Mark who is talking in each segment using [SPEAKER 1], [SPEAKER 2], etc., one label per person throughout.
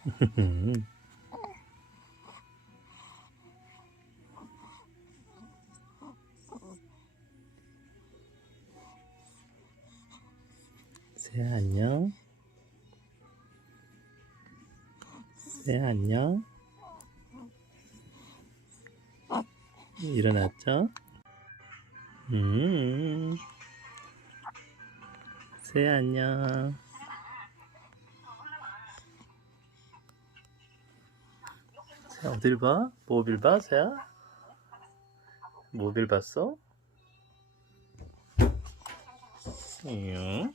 [SPEAKER 1] 새야 안녕. 새야 안녕. 일어났죠? 음. 새야 안녕. 야 어딜 봐? 뭐빌 봐, 새야? 뭐빌 봤어? 응.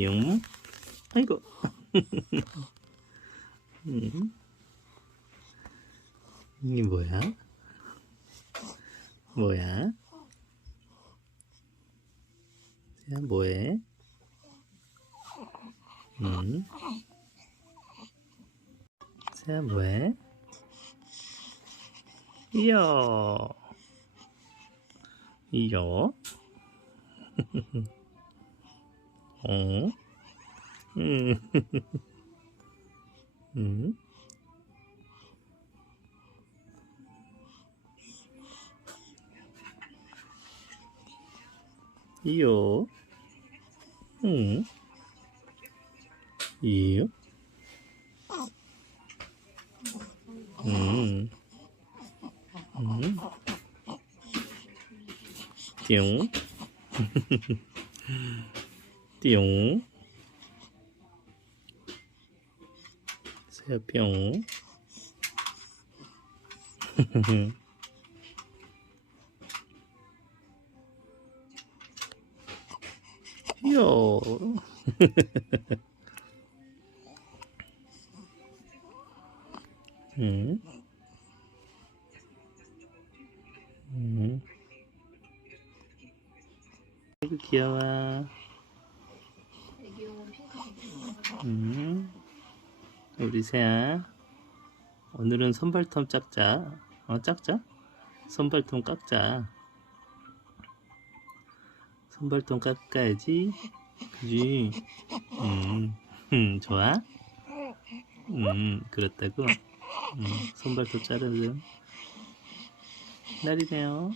[SPEAKER 1] 용. 아이고. 음. 이게 뭐야? 뭐야? 야, 뭐해? 음. 자, 뭐해? 이야. 이야. 어? 음. 음. 이요. 응. 이요. 음. 음. 띠용. 띠용. 새뿅. 요. 음. 음. 아이고 귀여워.
[SPEAKER 2] 애기용은 핑크색.
[SPEAKER 1] 음. 우리 새야. 오늘은 손발톱 짝자. 어, 짝자? 손발톱 깎자. 손발톱 깎아야지. 그지? 음, 음, 좋아? 음, 그렇다고? 음, 손발톱 자르는 날이네요.